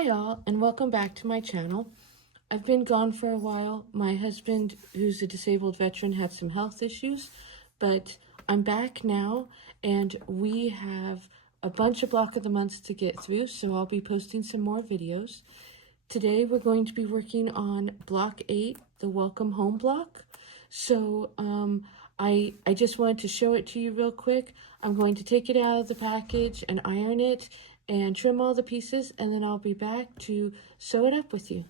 Hi y'all, and welcome back to my channel. I've been gone for a while. My husband, who's a disabled veteran, had some health issues, but I'm back now, and we have a bunch of block of the months to get through, so I'll be posting some more videos. Today we're going to be working on block 8, the welcome home block. So I just wanted to show it to you real quick. I'm going to take it out of the package and iron it and trim all the pieces, and then I'll be back to sew it up with you.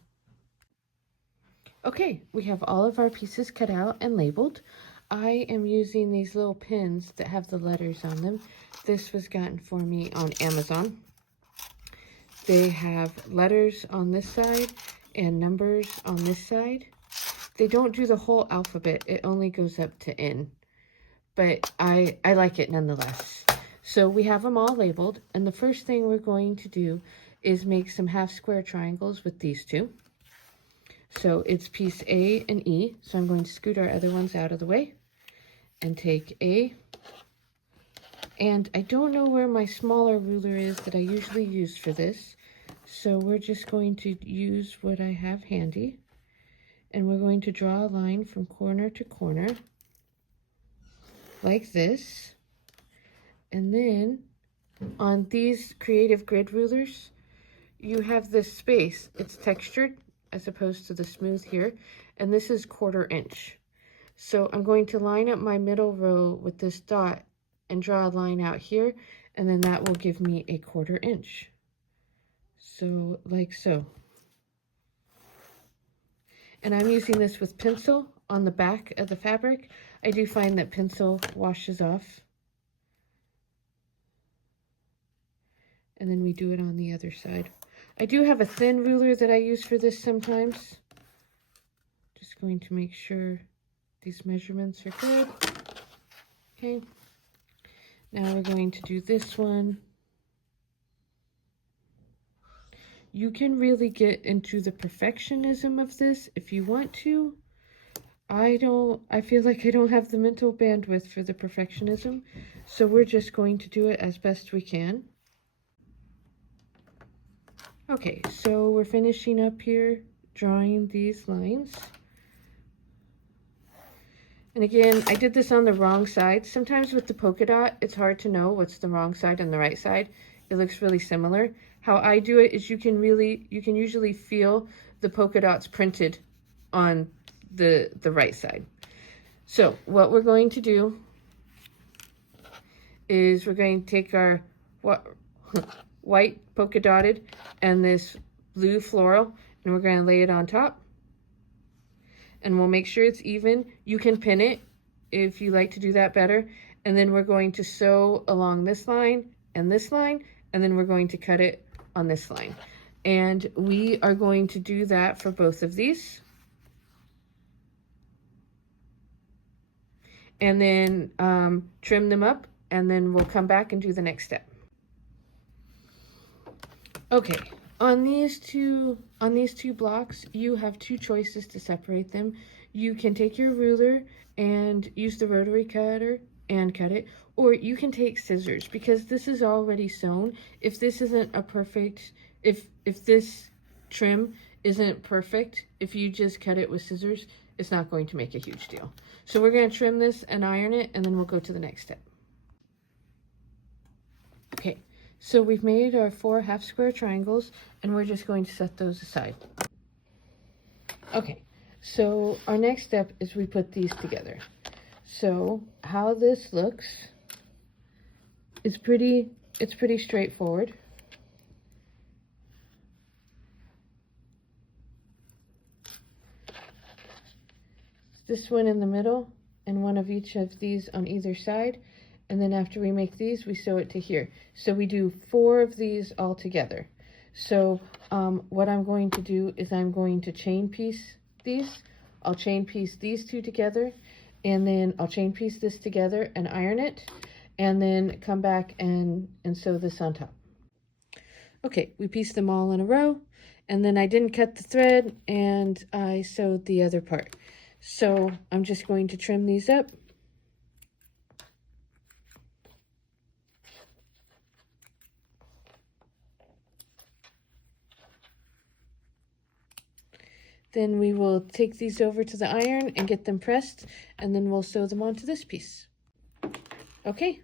Okay, we have all of our pieces cut out and labeled. I am using these little pins that have the letters on them. This was gotten for me on Amazon. They have letters on this side and numbers on this side. They don't do the whole alphabet. It only goes up to N. But I like it nonetheless. So we have them all labeled. And the first thing we're going to do is make some half square triangles with these two. So it's piece A and E. So I'm going to scoot our other ones out of the way and take A. And I don't know where my smaller ruler is that I usually use for this. So we're just going to use what I have handy. And we're going to draw a line from corner to corner like this. And then on these creative grid rulers, you have this space. It's textured as opposed to the smooth here. And this is 1/4 inch. So I'm going to line up my middle row with this dot and draw a line out here. And then that will give me a 1/4 inch. So like so. And I'm using this with pencil on the back of the fabric. I do find that pencil washes off. And then we do it on the other side. I do have a thin ruler that I use for this sometimes. Just going to make sure these measurements are good. Okay. Now we're going to do this one. You can really get into the perfectionism of this if you want to. I feel like I don't have the mental bandwidth for the perfectionism. So we're just going to do it as best we can. Okay, so we're finishing up here, drawing these lines. And again, I did this on the wrong side. Sometimes with the polka dot, it's hard to know what's the wrong side and the right side. It looks really similar. How I do it is you can usually feel the polka dots printed on the right side. So what we're going to do is we're going to take our white polka dotted and this blue floral, and we're going to lay it on top. And we'll make sure it's even. You can pin it if you like to do that better. And then we're going to sew along this line, and then we're going to cut it on this line. And we are going to do that for both of these. And then trim them up, and then we'll come back and do the next step. Okay, on these two blocks, you have two choices to separate them. You can take your ruler and use the rotary cutter and cut it, or you can take scissors, because this is already sewn. If this isn't a perfect, if this trim isn't perfect, if you just cut it with scissors, it's not going to make a huge deal. So we're going to trim this and iron it, and then we'll go to the next step. Okay. So we've made our 4 half square triangles, and we're just going to set those aside. Okay, so our next step is we put these together. So how this looks is pretty straightforward. This one in the middle, and one of each of these on either side. And then after we make these, we sew it to here. So we do 4 of these all together. So what I'm going to do is I'm going to chain piece these. I'll chain piece these 2 together, and then I'll chain piece this together and iron it, and then come back and sew this on top. Okay, we pieced them all in a row, and then I didn't cut the thread, and I sewed the other part. So I'm just going to trim these up. Then we will take these over to the iron and get them pressed, and then we'll sew them onto this piece. Okay,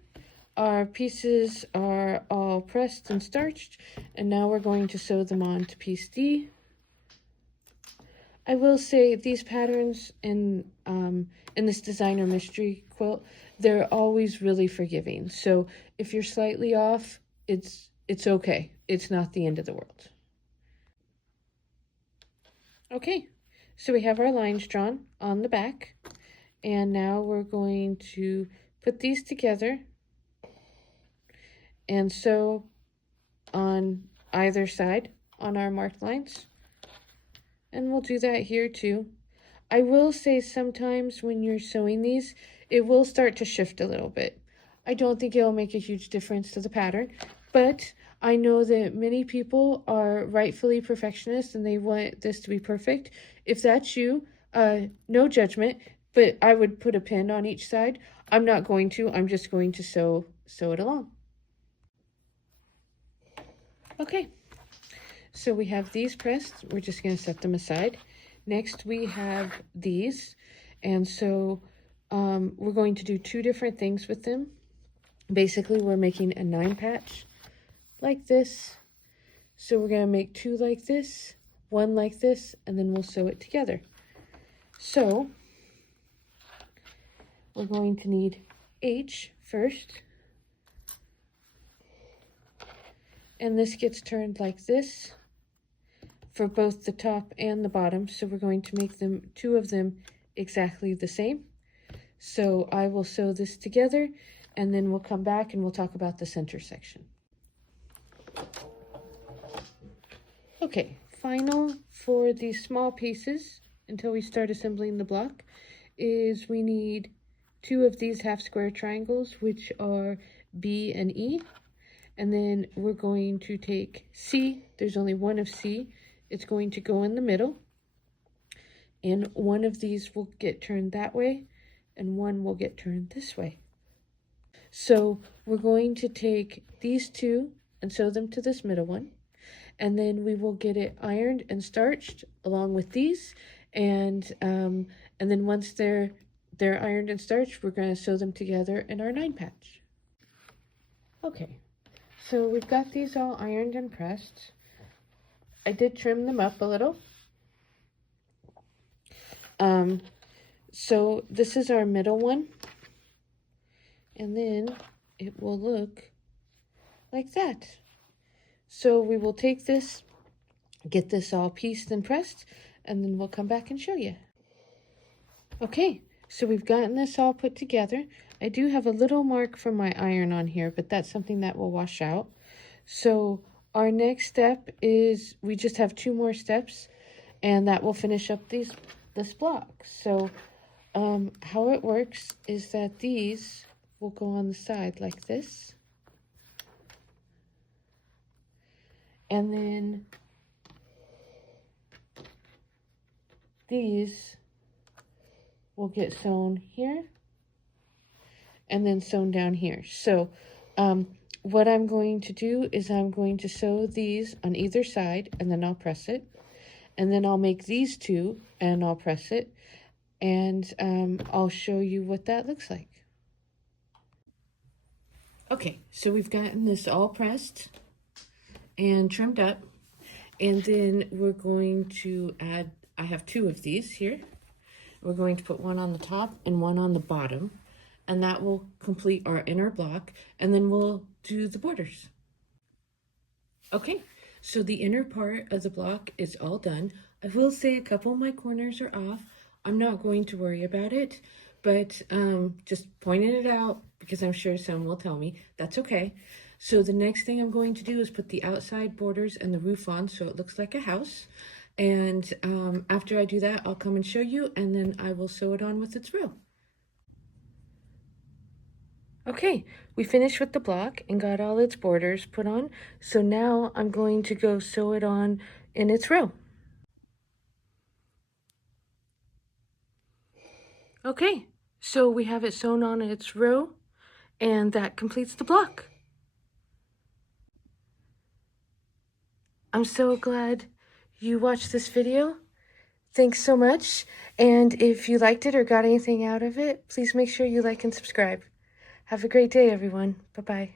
our pieces are all pressed and starched, and now we're going to sew them on to piece D. I will say these patterns in this designer mystery quilt, they're always really forgiving. So if you're slightly off, it's okay. It's not the end of the world. Okay, so we have our lines drawn on the back, and now we're going to put these together and sew on either side on our marked lines. And we'll do that here too. I will say sometimes when you're sewing these, it will start to shift a little bit. I don't think it'll make a huge difference to the pattern, but I know that many people are rightfully perfectionists and they want this to be perfect. If that's you, no judgment, but I would put a pin on each side. I'm not going to, I'm just going to sew it along. Okay, so we have these pressed. We're just going to set them aside. Next we have these, and so we're going to do two different things with them. Basically, we're making a 9 patch like this. So we're going to make 2 like this, 1 like this, and then we'll sew it together. So we're going to need H first. And this gets turned like this for both the top and the bottom. So we're going to make them 2 of them exactly the same. So I will sew this together, and then we'll come back and we'll talk about the center section. Okay, final for these small pieces until we start assembling the block is we need 2 of these half square triangles, which are B and E. And then we're going to take C. There's only one of C. It's going to go in the middle. And one of these will get turned that way, and one will get turned this way. So we're going to take these 2 and sew them to this middle one. And then we will get it ironed and starched along with these. And then once they're ironed and starched, we're going to sew them together in our 9 patch. Okay. So we've got these all ironed and pressed. I did trim them up a little. So this is our middle one. And then it will look like that. So we will take this, get this all pieced and pressed, and then we'll come back and show you. Okay, so we've gotten this all put together. I do have a little mark from my iron on here, but that's something that will wash out. So our next step is we just have 2 more steps, and that will finish up this block. So how it works is that these will go on the side like this. And then these will get sewn here and then sewn down here. So what I'm going to do is I'm going to sew these on either side, and then I'll press it. And then I'll make these 2 and I'll press it. And I'll show you what that looks like. Okay, so we've gotten this all pressed and trimmed up. And then we're going to add, I have 2 of these here. We're going to put one on the top and one on the bottom. And that will complete our inner block. And then we'll do the borders. Okay, so the inner part of the block is all done. I will say a couple of my corners are off. I'm not going to worry about it, but just pointing it out because I'm sure some will tell me. That's okay. So the next thing I'm going to do is put the outside borders and the roof on so it looks like a house. And after I do that, I'll come and show you, and then I will sew it on with its row. Okay, we finished with the block and got all its borders put on. So now I'm going to go sew it on in its row. Okay, so we have it sewn on in its row, and that completes the block. I'm so glad you watched this video. Thanks so much. And if you liked it or got anything out of it, please make sure you like and subscribe. Have a great day, everyone. Bye-bye.